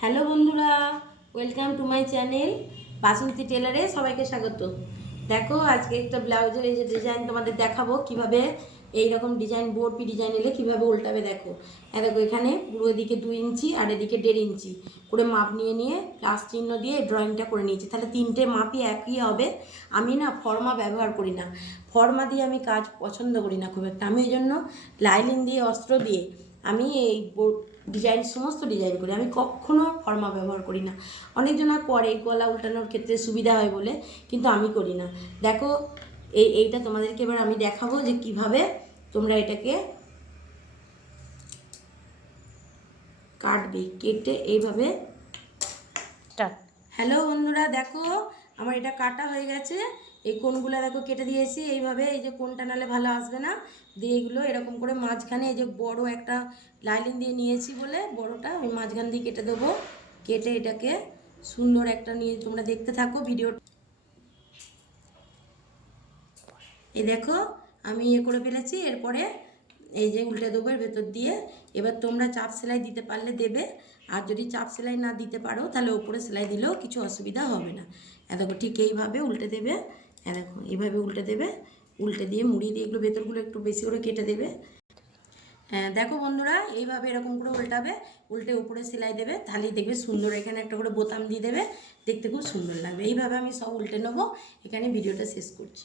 Hello বন্ধুরা, welcome to my channel বাসন্তী টেলারে সবাইকে স্বাগত। দেখো আজকে একটা ব্লাউজের এই যে ডিজাইন তোমাদের দেখাবো কিভাবে এইরকম ডিজাইন বোরপি ডিজাইন এলে কীভাবে উল্টাবে। দেখো দেখো এখানে পুরো এদিকে 2 ইঞ্চি আর এদিকে 1.5 ইঞ্চি করে মাপ নিয়ে নিয়ে প্লাস চিহ্ন দিয়ে ড্রয়িংটা করে নিয়েছি। তাহলে তিনটে মাপই একই হবে। আমি না ফর্মা ব্যবহার করি না, ফর্মা দিয়ে আমি কাজ পছন্দ করি না খুব একটা। আমি ওই জন্য লাইলিন দিয়ে অস্ত্র দিয়ে আমি এই ডিজাইন সমস্ত ডিজাইন করি। আমি কখনো ফর্মা ব্যবহার করি না। অনেকজনা করে গলা উল্টানোর ক্ষেত্রে সুবিধা হয় বলে, কিন্তু আমি করি না। দেখো এইটা তোমাদেরকে এবার আমি দেখাবো যে কিভাবে তোমরা এটাকে কাটবে। কেটে এইভাবে হ্যালো বন্ধুরা, দেখো আমার এটা কাটা হয়ে গেছে। এই কোণগুলো দেখো কেটে দিয়েছি এইভাবে। এই যে কোণটা নালে ভালো আসবে না, দিয়ে এগুলো এরকম করে মাঝখানে এই যে বড় একটা লাইলিন দিয়ে নিয়েছি বলে বড়টা আমি মাঝখান দিয়ে কেটে দেবো। কেটে এটাকে সুন্দর একটা নিয়ে তোমরা দেখতে থাকো ভিডিও। এই দেখো আমি করে ফেলেছি। এরপরে এই যে উল্টে দেবো এর ভেতর দিয়ে। এবার তোমরা চাপ সেলাই দিতে পারলে দেবে, আর যদি চাপ সেলাই না দিতে পারো তাহলে ওপরে সেলাই দিলেও কিছু অসুবিধা হবে না। দেখো ঠিক এইভাবে উল্টে দেবে। দেখো এইভাবে উল্টে দেবে, উল্টে দিয়ে মুড়িয়ে দিয়ে এগুলো ভেতরগুলো একটু বেশি করে কেটে দেবে। দেখো বন্ধুরা এইভাবে এরকম করে উল্টাবে, উল্টে উপরে সেলাই দেবে, তাহলেই দেখবে সুন্দর। এখানে একটা করে বোতাম দিয়ে দেবে, দেখতে খুব সুন্দর লাগবে। এইভাবে আমি সব উল্টে নেবো। এখানে ভিডিওটা শেষ করছি।